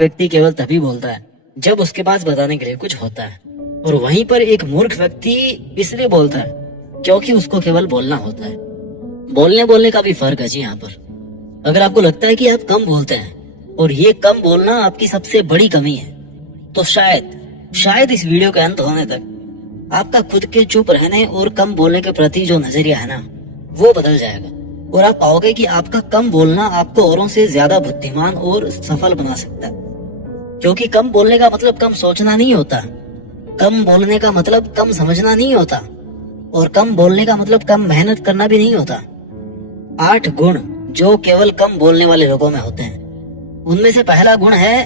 व्यक्ति केवल तभी बोलता है जब उसके पास बताने के लिए कुछ होता है, और वहीं पर एक मूर्ख व्यक्ति इसलिए बोलता है क्योंकि उसको केवल बोलना होता है। बोलने बोलने का भी फर्क है जी यहाँ पर। अगर आपको लगता है कि आप कम बोलते हैं और ये कम बोलना आपकी सबसे बड़ी कमी है, तो शायद इस वीडियो के अंत होने तक आपका खुद के चुप रहने और कम बोलने के प्रति जो नजरिया है ना, वो बदल जाएगा और आप पाओगे कि आपका कम बोलना आपको औरों से ज्यादा बुद्धिमान और सफल बना सकता है। क्योंकि कम बोलने का मतलब कम सोचना नहीं होता, कम बोलने का मतलब कम समझना नहीं होता, और कम बोलने का मतलब कम मेहनत करना भी नहीं होता। 8 गुण जो केवल कम बोलने वाले लोगों में होते हैं, उनमें से पहला गुण है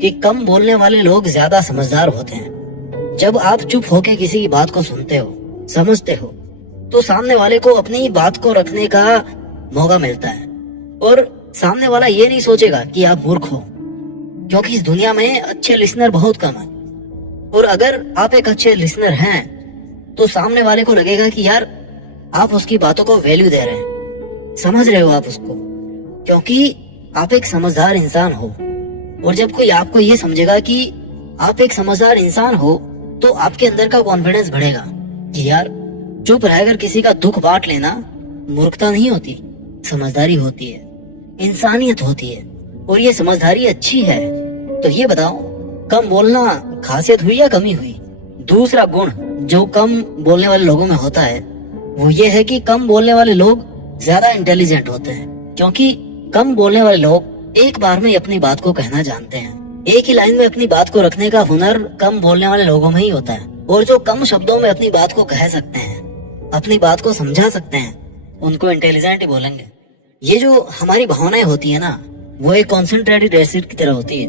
कि कम बोलने वाले लोग ज्यादा समझदार होते हैं। जब आप चुप होकर किसी की बात को सुनते हो, समझते हो, तो सामने वाले को अपनी बात को रखने का मौका मिलता है, और सामने वाला ये नहीं सोचेगा कि आप मूर्ख हो, क्योंकि इस दुनिया में अच्छे लिसनर बहुत कम है। और अगर आप एक अच्छे लिसनर हैं, तो सामने वाले को लगेगा कि यार आप उसकी बातों को वैल्यू दे रहे हैं, समझ रहे हो आप उसको, क्योंकि आप एक समझदार इंसान हो। और जब कोई आपको ये समझेगा कि आप एक समझदार इंसान हो, तो आपके अंदर का कॉन्फिडेंस बढ़ेगा कि यार चुप रहकर किसी का दुख बांट लेना मूर्खता नहीं होती, समझदारी होती है, इंसानियत होती है, और ये समझदारी अच्छी है। तो ये बताओ, कम बोलना खासियत हुई या कमी हुई? दूसरा गुण जो कम बोलने वाले लोगों में होता है, वो ये है कि कम बोलने वाले लोग ज्यादा इंटेलिजेंट होते हैं। क्योंकि कम बोलने वाले लोग एक बार में अपनी बात को कहना जानते हैं। एक ही लाइन में अपनी बात को रखने का हुनर कम बोलने वाले लोगों में ही होता है। और जो कम शब्दों में अपनी बात को कह सकते हैं, अपनी बात को समझा सकते हैं, उनको इंटेलिजेंट ही बोलेंगे। ये जो हमारी भावनाएं होती है ना, वो एक कॉन्सेंट्रेटेड एसिड की तरह होती है,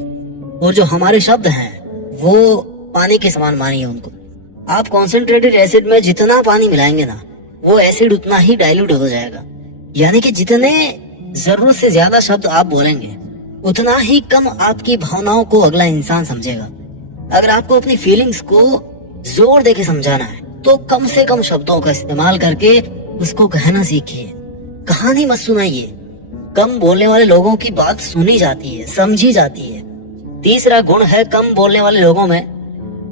और जो हमारे शब्द हैं वो पानी के समान मानिए उनको। आप कॉन्सेंट्रेटेड एसिड में जितना पानी मिलाएंगे ना, वो एसिड उतना ही डाइल्यूट हो जाएगा। यानी कि जितने जरूरत से ज्यादा शब्द आप बोलेंगे, उतना ही कम आपकी भावनाओं को अगला इंसान समझेगा। अगर आपको अपनी फीलिंग्स को जोर देके समझाना है, तो कम से कम शब्दों का इस्तेमाल करके उसको कहना सीखिए, कहानी मत सुनाइए। कम बोलने वाले लोगों की बात सुनी जाती है, समझी जाती है। तीसरा गुण है कम बोलने वाले लोगों में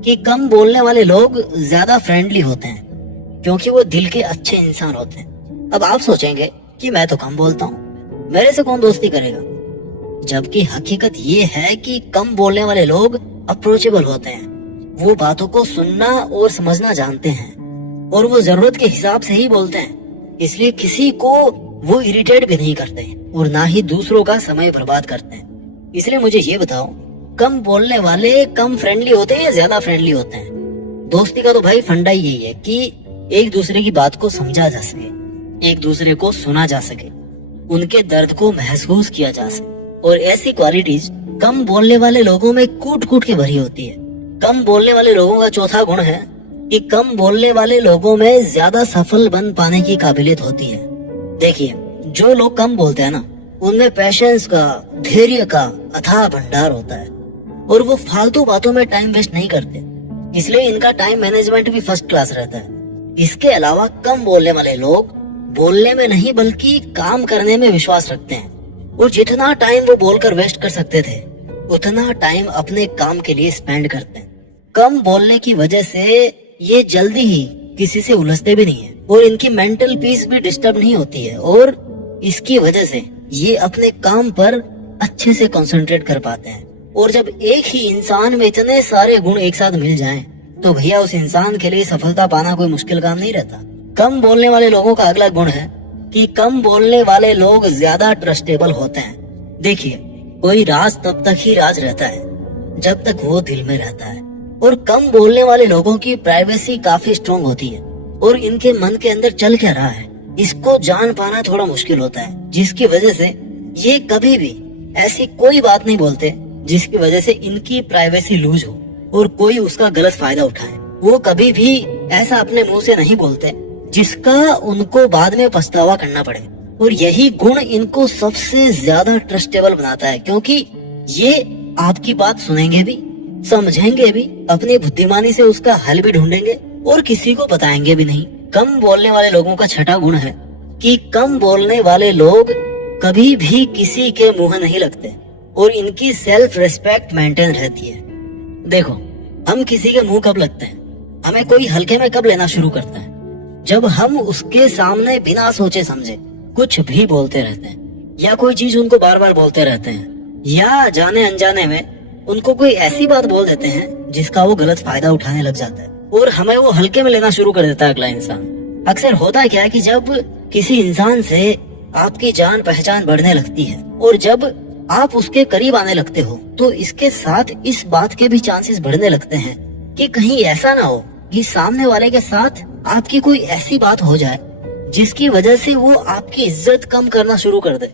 कि कम बोलने वाले लोग ज्यादा फ्रेंडली होते हैं, क्योंकि वो दिल के अच्छे इंसान होते हैं। अब आप सोचेंगे कि मैं तो कम बोलता हूँ, मेरे से कौन दोस्ती करेगा? जबकि हकीकत ये है कि कम बोलने वाले लोग अप्रोचेबल होते हैं। वो बातों को सुनना और समझना जानते हैं, और वो जरूरत के हिसाब से ही बोलते हैं। इसलिए किसी को वो इरिटेट भी नहीं करते, और ना ही दूसरों का समय बर्बाद करते हैं। इसलिए मुझे ये बताओ, कम बोलने वाले कम फ्रेंडली होते हैं या ज्यादा फ्रेंडली होते हैं? दोस्ती का तो भाई फंडा ही यही है कि एक दूसरे की बात को समझा जा सके, एक दूसरे को सुना जा सके, उनके दर्द को महसूस किया जा सके। और ऐसी क्वालिटीज कम बोलने वाले लोगों में कूट कूट के भरी होती है। कम बोलने वाले लोगों का चौथा गुण है कि कम बोलने वाले लोगों में ज्यादा सफल बन पाने की काबिलियत होती है। देखिए, जो लोग कम बोलते हैं ना, उनमें पेशेंस का, धैर्य का अथाह भंडार होता है, और वो फालतू बातों में टाइम वेस्ट नहीं करते। इसलिए इनका टाइम मैनेजमेंट भी फर्स्ट क्लास रहता है। इसके अलावा कम बोलने वाले लोग बोलने में नहीं बल्कि काम करने में विश्वास रखते हैं, और जितना टाइम वो बोलकर वेस्ट कर सकते थे, उतना टाइम अपने काम के लिए स्पेंड करते हैं। कम बोलने की वजह से ये जल्दी ही किसी से उलझते भी नहीं है, और इनकी मेंटल पीस भी डिस्टर्ब नहीं होती है, और इसकी वजह से ये अपने काम पर अच्छे से कंसंट्रेट कर पाते हैं। और जब एक ही इंसान में इतने सारे गुण एक साथ मिल जाएं, तो भैया उस इंसान के लिए सफलता पाना कोई मुश्किल काम नहीं रहता। कम बोलने वाले लोगों का अगला गुण है कि कम बोलने वाले लोग ज्यादा ट्रस्टेबल होते हैं। देखिए, कोई राज तब तक ही राज रहता है जब तक वो दिल में रहता है, और कम बोलने वाले लोगों की प्राइवेसी काफी स्ट्रॉन्ग होती है, और इनके मन के अंदर चल क्या रहा है इसको जान पाना थोड़ा मुश्किल होता है, जिसकी वजह से ये कभी भी ऐसी कोई बात नहीं बोलते जिसकी वजह से इनकी प्राइवेसी लूज हो और कोई उसका गलत फायदा उठाए। वो कभी भी ऐसा अपने मुंह से नहीं बोलते जिसका उनको बाद में पछतावा करना पड़े, और यही गुण इनको सबसे ज्यादा ट्रस्टेबल बनाता है, क्योंकि ये आपकी बात सुनेंगे भी, समझेंगे भी, अपनी बुद्धिमानी से उसका हल भी ढूंढेंगे, और किसी को बताएंगे भी नहीं। कम बोलने वाले लोगों का छठा गुण है कि कम बोलने वाले लोग कभी भी किसी के मुंह नहीं लगते, और इनकी सेल्फ रिस्पेक्ट मेंटेन रहती है। देखो, हम किसी के मुंह कब लगते हैं, हमें कोई हल्के में कब लेना शुरू करता है, जब हम उसके सामने बिना सोचे समझे कुछ भी बोलते रहते हैं, या कोई चीज उनको बार बार बोलते रहते हैं, या जाने अनजाने में उनको कोई ऐसी बात बोल देते हैं जिसका वो गलत फायदा उठाने लग जाता है और हमें वो हल्के में लेना शुरू कर देता है अगला इंसान। अक्सर होता है क्या है कि जब किसी इंसान से आपकी जान पहचान बढ़ने लगती है और जब आप उसके करीब आने लगते हो, तो इसके साथ इस बात के भी चांसेस बढ़ने लगते हैं कि कहीं ऐसा ना हो कि सामने वाले के साथ आपकी कोई ऐसी बात हो जाए जिसकी वजह से वो आपकी इज्जत कम करना शुरू कर दे।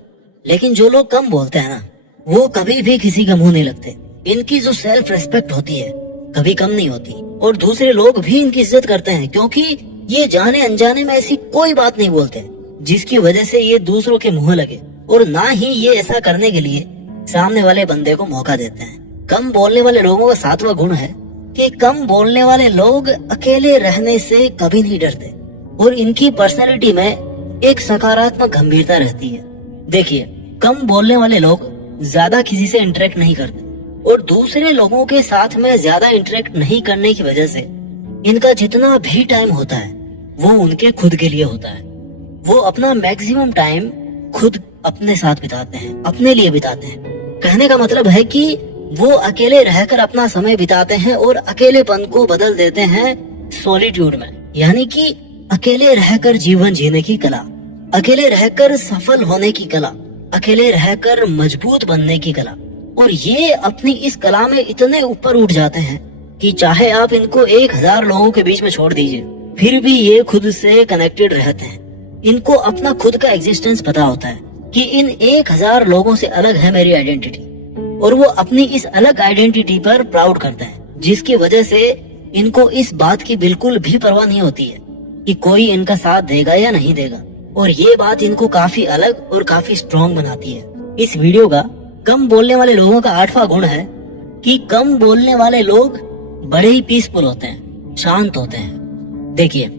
लेकिन जो लोग कम बोलते हैं ना, वो कभी भी किसी का मुंह नहीं लगते। इनकी जो सेल्फ रिस्पेक्ट होती है कभी कम नहीं होती और दूसरे लोग भी इनकी इज्जत करते हैं, क्योंकि ये जाने अनजाने में ऐसी कोई बात नहीं बोलते जिसकी वजह से ये दूसरों के मुंह लगे, और ना ही ये ऐसा करने के लिए सामने वाले बंदे को मौका देते हैं। कम बोलने वाले लोगों का सातवां गुण है कि कम बोलने वाले लोग अकेले रहने से कभी नहीं डरते और इनकी पर्सनैलिटी में एक सकारात्मक गंभीरता रहती है। देखिए, कम बोलने वाले लोग ज्यादा किसी से इंटरेक्ट नहीं करते और दूसरे लोगों के साथ में ज्यादा इंटरेक्ट नहीं करने की वजह से इनका जितना भी टाइम होता है वो उनके खुद के लिए होता है। वो अपना मैक्सिमम टाइम खुद अपने साथ बिताते हैं, अपने लिए बिताते हैं। कहने का मतलब है कि वो अकेले रहकर अपना समय बिताते हैं और अकेलेपन को बदल देते हैं सॉलिट्यूड में, यानी कि अकेले रहकर जीवन जीने की कला, अकेले रहकर सफल होने की कला, अकेले रहकर मजबूत बनने की कला। और ये अपनी इस कला में इतने ऊपर उठ जाते हैं कि चाहे आप इनको 1000 लोगों के बीच में छोड़ दीजिए, फिर भी ये खुद से कनेक्टेड रहते हैं। इनको अपना खुद का एग्जिस्टेंस पता होता है कि इन 1000 लोगों से अलग है मेरी आइडेंटिटी, और वो अपनी इस अलग आइडेंटिटी पर प्राउड करते हैं, जिसकी वजह से इनको इस बात की बिल्कुल भी परवाह नहीं होती है कि कोई इनका साथ देगा या नहीं देगा। और ये बात इनको काफी अलग और काफी स्ट्रॉन्ग बनाती है। इस वीडियो का कम बोलने वाले लोगों का 8वां गुण है कि कम बोलने वाले लोग बड़े ही पीसफुल होते हैं, शांत होते हैं। देखिए,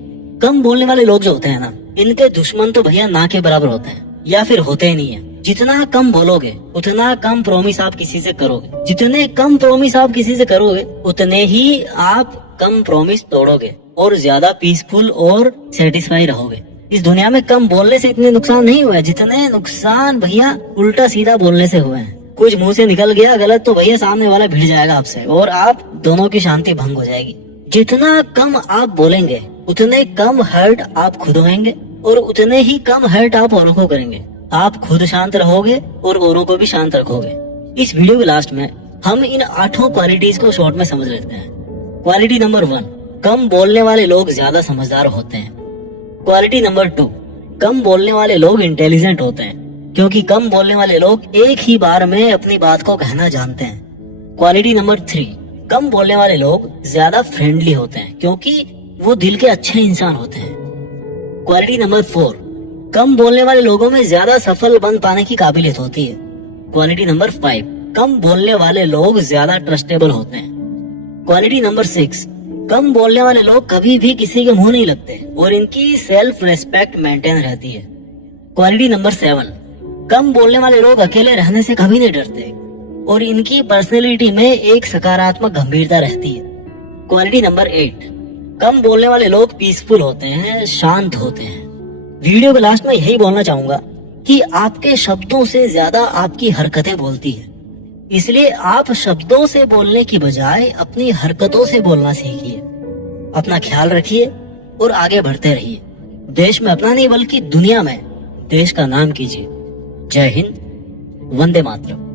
कम बोलने वाले लोग जो होते हैं ना, इनके दुश्मन तो भैया ना के बराबर होते हैं या फिर होते ही नहीं है। जितना कम बोलोगे उतना कम प्रॉमिस आप किसी से करोगे, जितने कम प्रॉमिस आप किसी से करोगे उतने ही आप कम प्रॉमिस तोड़ोगे और ज्यादा पीसफुल और सेटिस्फाई रहोगे। इस दुनिया में कम बोलने से इतने नुकसान नहीं हुए जितने नुकसान भैया उल्टा सीधा बोलने से हुए हैं। कुछ मुंह से निकल गया गलत तो भैया सामने वाला भिड़ जाएगा आपसे और आप दोनों की शांति भंग हो जाएगी। जितना कम आप बोलेंगे उतने कम हर्ट आप खुद होंगे और उतने ही कम हर्ट आप औरों को करेंगे। आप खुद शांत रहोगे और औरों को भी शांत रखोगे। इस वीडियो के लास्ट में हम इन 8 क्वालिटीज को शॉर्ट में समझ लेते हैं। क्वालिटी नंबर 1, कम बोलने वाले लोग ज्यादा समझदार होते हैं। क्वालिटी नंबर 2, कम बोलने वाले लोग इंटेलिजेंट होते हैं, क्योंकि कम बोलने वाले लोग एक ही बार में अपनी बात को कहना जानते हैं। क्वालिटी नंबर 3, कम बोलने वाले लोग ज्यादा फ्रेंडली होते हैं, क्योंकि वो दिल के अच्छे इंसान होते हैं। क्वालिटी नंबर 4, कम बोलने वाले लोगों में ज्यादा सफल बन पाने की काबिलियत होती है। क्वालिटी नंबर 5, कम बोलने वाले लोग ज्यादा ट्रस्टेबल होते हैं। क्वालिटी नंबर 6, कम बोलने वाले लोग कभी भी किसी के मुंह नहीं लगते और इनकी सेल्फ रेस्पेक्ट मेंटेन रहती है। क्वालिटी नंबर 7, कम बोलने वाले लोग अकेले रहने से कभी नहीं डरते और इनकी पर्सनैलिटी में एक सकारात्मक गंभीरता रहती है। क्वालिटी नंबर 8, कम बोलने वाले लोग पीसफुल होते हैं, शांत होते हैं। वीडियो के लास्ट में यही बोलना चाहूंगा कि आपके शब्दों से ज्यादा आपकी हरकतें बोलती है, इसलिए आप शब्दों से बोलने की बजाय अपनी हरकतों से बोलना सीखिए। अपना ख्याल रखिए और आगे बढ़ते रहिए। देश में अपना नहीं बल्कि दुनिया में देश का नाम कीजिए। जय हिंद, वंदे मातरम।